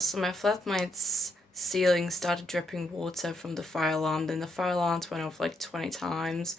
So my flatmate's ceiling started dripping water from the fire alarm, then the fire alarms went off like 20 times.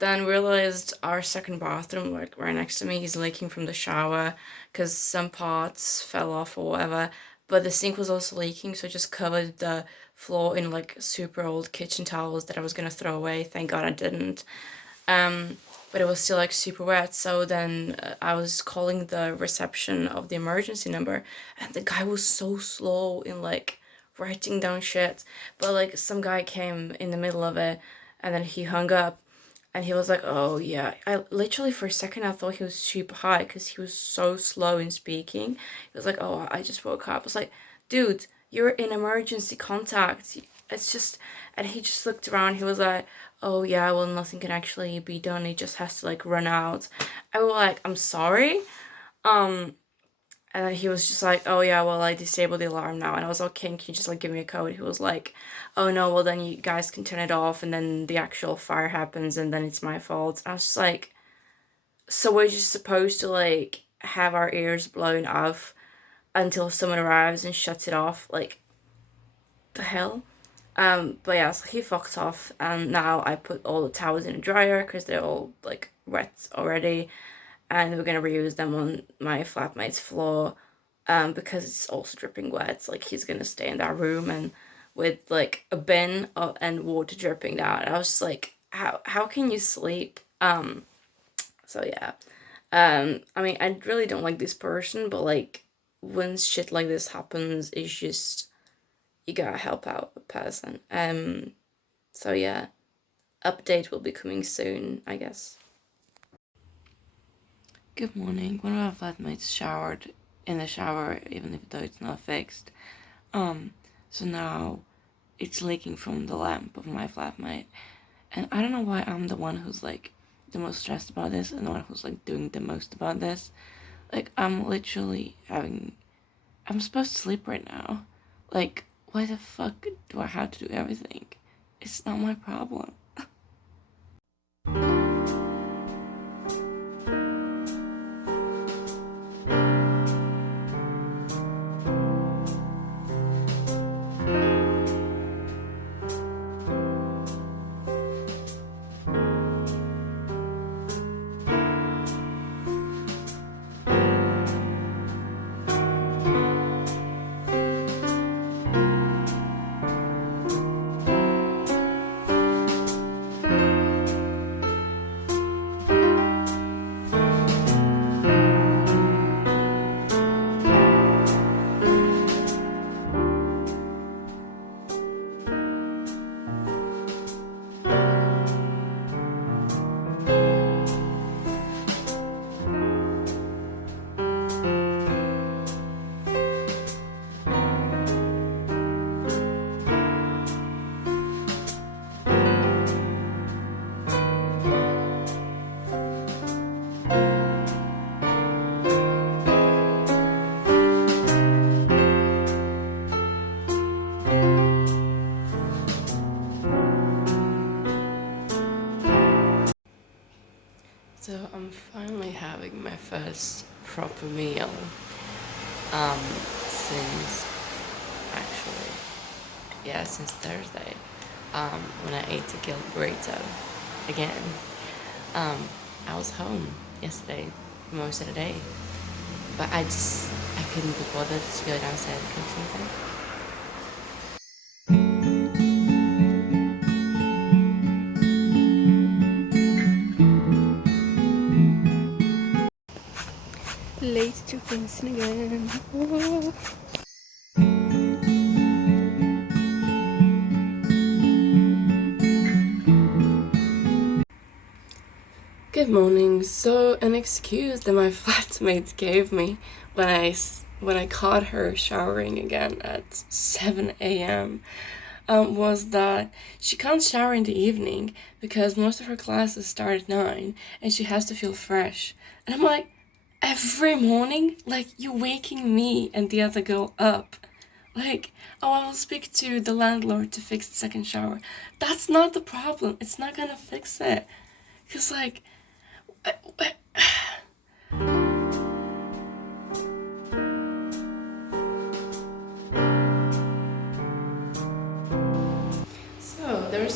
Then realized our second bathroom, like right next to me, is leaking from the shower because some parts fell off or whatever. But the sink was also leaking, so I just covered the floor in like super old kitchen towels that I was gonna throw away. Thank God I didn't. But it was still like super wet. So then I was calling the reception of the emergency number, and the guy was so slow in like writing down shit. But like some guy came in the middle of it, and then he hung up, and he was like, "Oh yeah." I literally for a second I thought he was super high because he was so slow in speaking. He was like, "Oh, I just woke up." I was like, "Dude, you're in emergency contact. It's just," and he just looked around. He was like, "Oh yeah, well nothing can actually be done. It just has to like run out." I was like, "I'm sorry." Um, and then he was just like, "Oh yeah, well I disabled the alarm now." And I was like, "Okay, can you just like give me a code?" He was like, "Oh no, well then you guys can turn it off, and then the actual fire happens, and then it's my fault." I was just like, "So we're just supposed to like have our ears blown off until someone arrives and shuts it off? Like, the hell?" But yeah, so he fucked off, and now I put all the towels in a dryer because they're all like wet already, and we're gonna reuse them on my flatmate's floor, because it's also dripping wet. Like he's gonna stay in that room and with like a bin and water dripping down. I was just like, how can you sleep? So yeah, I mean, I really don't like this person, but like when shit like this happens, it's just you gotta help out a person. So yeah, update will be coming soon, I guess. Good morning. One of our flatmates showered in the shower, even if though it's not fixed. So now it's leaking from the lamp of my flatmate, and I don't know why I'm the one who's like the most stressed about this and the one who's like doing the most about this. Like I'm literally having. I'm supposed to sleep right now. Like, why the fuck do I have to do everything? It's not my problem. So I'm finally having my first proper meal. Since actually, yeah, since Thursday. When I ate a guilt burrito again. Um, I was home yesterday for most of the day, but I couldn't be bothered to go downstairs and cook something. Late to fencing again. Good morning. So an excuse that my flatmate gave me when I caught her showering again at 7 a.m. Was that she can't shower in the evening because most of her classes start at 9 and she has to feel fresh. And I'm like, every morning, like you're waking me and the other girl up. Like, oh, I will speak to the landlord to fix the second shower. That's not the problem. It's not gonna fix it. Cause like,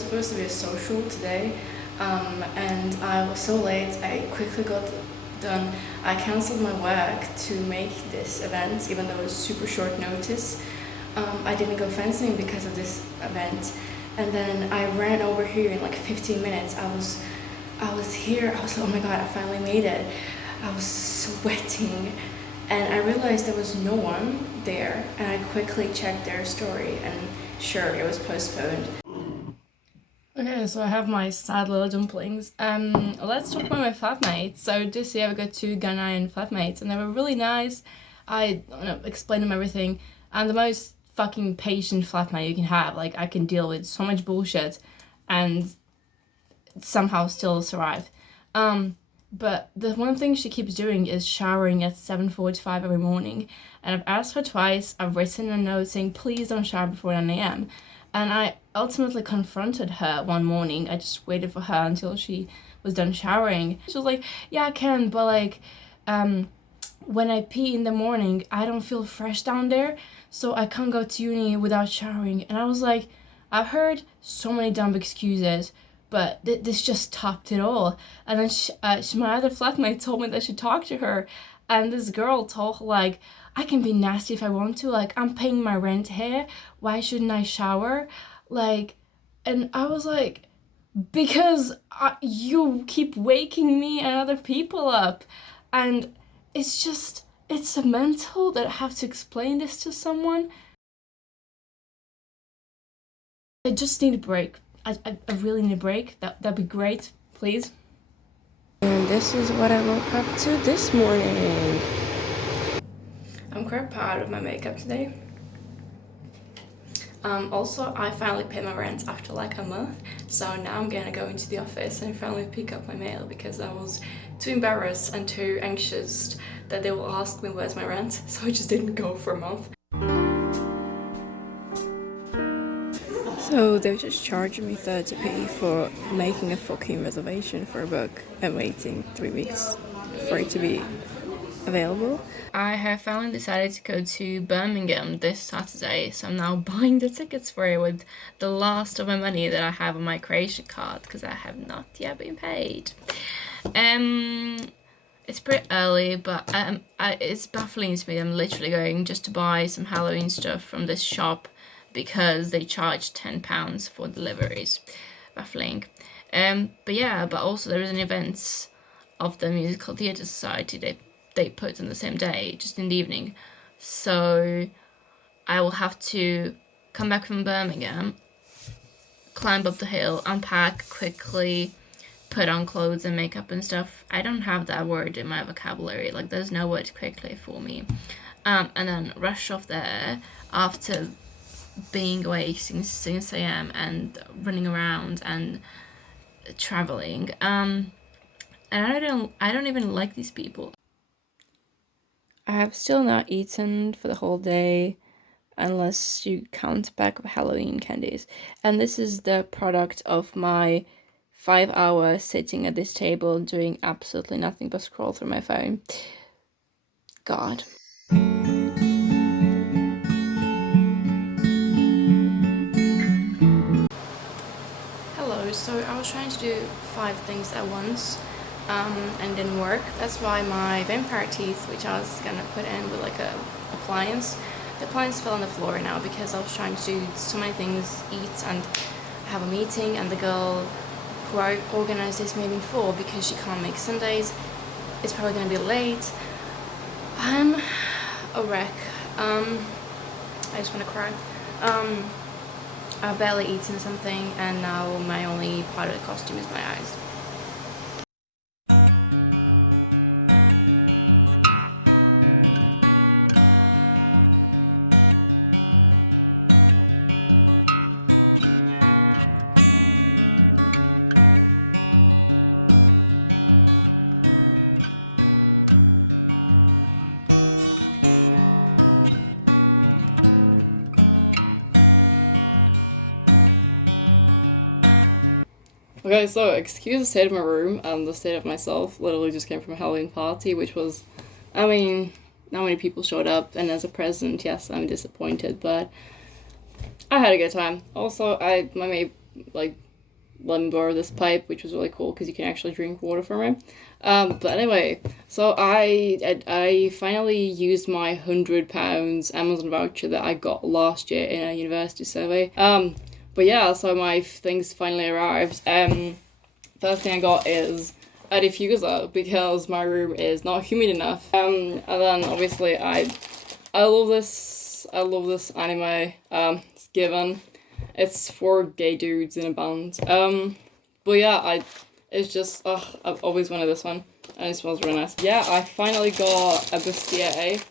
supposed to be a social today, and I was so late, I quickly got done. I cancelled my work to make this event, even though it was super short notice. I didn't go fencing because of this event, and then I ran over here in like 15 minutes. I was here, I was like, oh my god, I finally made it. I was sweating, and I realized there was no one there, and I quickly checked their story, and sure, it was postponed. Okay, so I have my sad little dumplings. Let's talk about my flatmates. So this year I got 2 Ghanaian flatmates, and they were really nice. I explained them everything. And the most fucking patient flatmate you can have. Like, I can deal with so much bullshit and somehow still survive. But the one thing she keeps doing is showering at 7:45 every morning. And I've asked her twice, I've written a note saying, please don't shower before 9 a.m. And I ultimately confronted her one morning. I just waited for her until she was done showering. She was like, yeah, I can, but like, when I pee in the morning, I don't feel fresh down there, so I can't go to uni without showering. And I was like, I've heard so many dumb excuses, but this just topped it all. And then my other flatmate told me that she talked to her, and this girl told her, like, I can be nasty if I want to, like, I'm paying my rent here, why shouldn't I shower? Like, and I was like, because you keep waking me and other people up, and it's mental that I have to explain this to someone. I just need a break. I really need a break. That'd be great, please. And this is what I woke up to this morning. I'm quite proud of my makeup today. Also, I finally paid my rent after like a month, so now I'm gonna go into the office and finally pick up my mail, because I was too embarrassed and too anxious that they will ask me where's my rent, so I just didn't go for a month. So they've just charged me 30p for making a fucking reservation for a book and waiting 3 weeks for it to be available. I have finally decided to go to Birmingham this Saturday, so I'm now buying the tickets for it with the last of my money that I have on my Croatian card, because I have not yet been paid. It's pretty early, but it's baffling to me. I'm literally going just to buy some Halloween stuff from this shop because they charge £10 for deliveries. Baffling. But also there is an event of the Musical Theatre Society they put on the same day, just in the evening. So I will have to come back from Birmingham, climb up the hill, unpack quickly, put on clothes and makeup and stuff. I don't have that word in my vocabulary. Like, there's no word quickly for me. And then rush off there after being awake since 6 a.m. and running around and traveling. And I don't even like these people. I have still not eaten for the whole day, unless you count a pack of Halloween candies. And this is the product of my 5 hours sitting at this table doing absolutely nothing but scroll through my phone. God. Hello, so I was trying to do 5 things at once, and didn't work. That's why my vampire teeth, which I was gonna put in with like a appliance, the appliance fell on the floor now because I was trying to do so many things, eat and have a meeting, and the girl who I organized this meeting for, because she can't make Sundays, it's probably gonna be late. I'm a wreck. I just wanna cry. I've barely eaten something, and now my only part of the costume is my eyes. Okay, so excuse the state of my room and the state of myself. Literally just came from a Halloween party, which was, I mean, not many people showed up, and as a present, yes, I'm disappointed, but I had a good time. Also, my maid, like, let me borrow this pipe, which was really cool because you can actually drink water from it. But anyway, so I finally used my £100 Amazon voucher that I got last year in a university survey. But yeah, so my things finally arrived. First thing I got is a diffuser because my room is not humid enough. And then obviously I love this anime. It's Given. It's for gay dudes in a band. But yeah, it's just I've always wanted this one, and it smells really nice. Yeah, I finally got a bustier.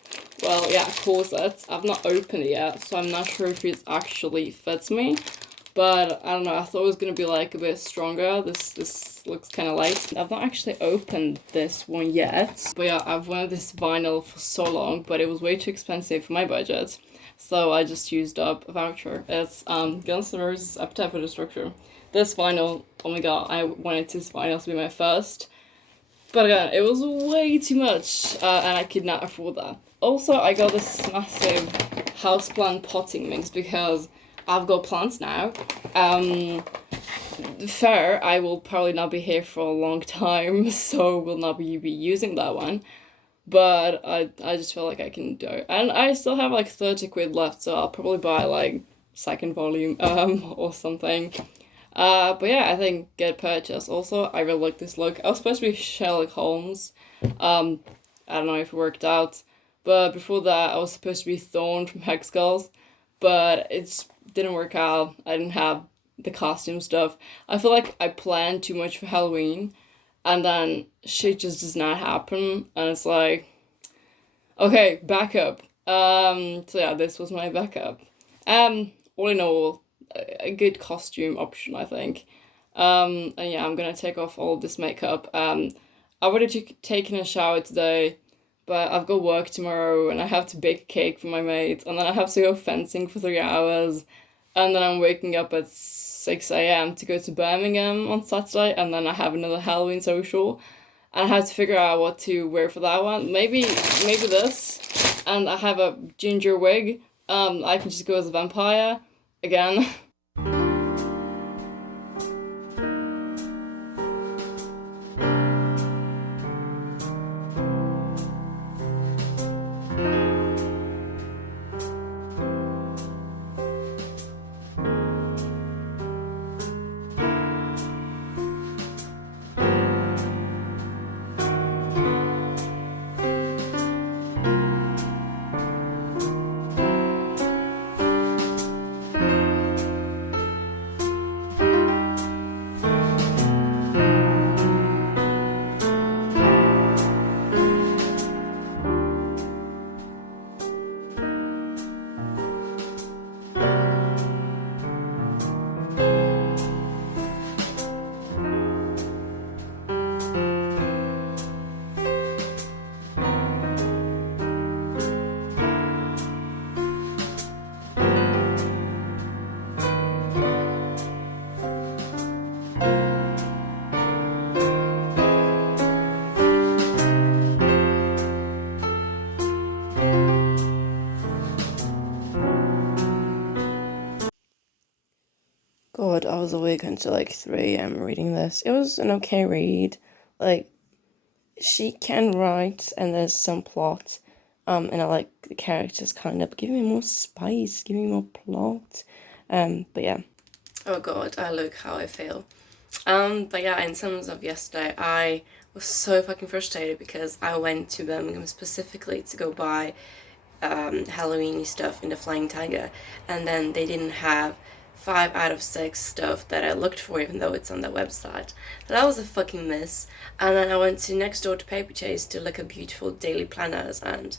Well, yeah, corset. I've not opened it yet, so I'm not sure if it actually fits me. But I don't know, I thought it was gonna be like a bit stronger. This looks kind of light. I've not actually opened this one yet. But yeah, I've wanted this vinyl for so long, but it was way too expensive for my budget. So I just used up a voucher. It's Guns N' Roses Appetite for Destruction. This vinyl, oh my god, I wanted this vinyl to be my first. But again, it was way too much, and I could not afford that. Also, I got this massive houseplant potting mix because I've got plants now. Fair, I will probably not be here for a long time, so will not be using that one. But I just feel like I can do it. And I still have like 30 quid left, so I'll probably buy like second volume or something. But yeah, I think good purchase. Also, I really like this look. I was supposed to be Sherlock Holmes. I don't know if it worked out. But before that, I was supposed to be Thorn from Hex Girls. But it didn't work out. I didn't have the costume stuff. I feel like I planned too much for Halloween. And then shit just does not happen. And it's like, okay, backup. So yeah, this was my backup. All in all, a good costume option, I think. And yeah, I'm gonna take off all this makeup. I would have taken a shower today, but I've got work tomorrow and I have to bake a cake for my mates, and then I have to go fencing for 3 hours, and then I'm waking up at 6 a.m. to go to Birmingham on Saturday, and then I have another Halloween social, and I have to figure out what to wear for that one. Maybe this, and I have a ginger wig. I can just go as a vampire again. God, I was awake until like 3 a.m. reading this. It was an okay read. Like, she can write, and there's some plot, and I like the characters kind of. Give me more spice, give me more plot. But yeah. Oh god, look how I feel. But yeah, in terms of yesterday, I was so fucking frustrated because I went to Birmingham specifically to go buy Halloween stuff in the Flying Tiger, and then they didn't have 5 out of 6 stuff that I looked for, even though it's on their website. So that was a fucking miss. And then I went to next door to Paper Chase to look at beautiful daily planners and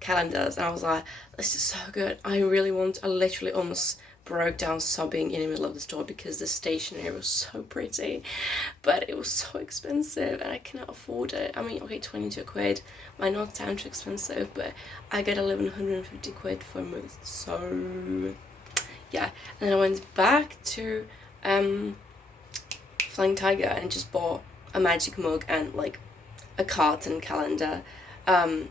calendars, and I was like, this is so good. I literally almost broke down sobbing in the middle of the store because the stationery was so pretty, but it was so expensive and I cannot afford it. I mean, okay, 22 quid might not sound too expensive, but I get 1150 quid for a month, so yeah. And then I went back to Flying Tiger and just bought a magic mug and like a carton calendar, and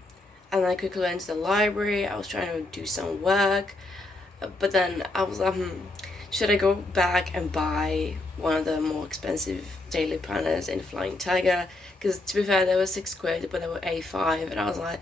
then I quickly went to the library. I was trying to do some work, but then I was like, should I go back and buy one of the more expensive daily planners in Flying Tiger? Because to be fair, they were £6, but they were A5, and I was like,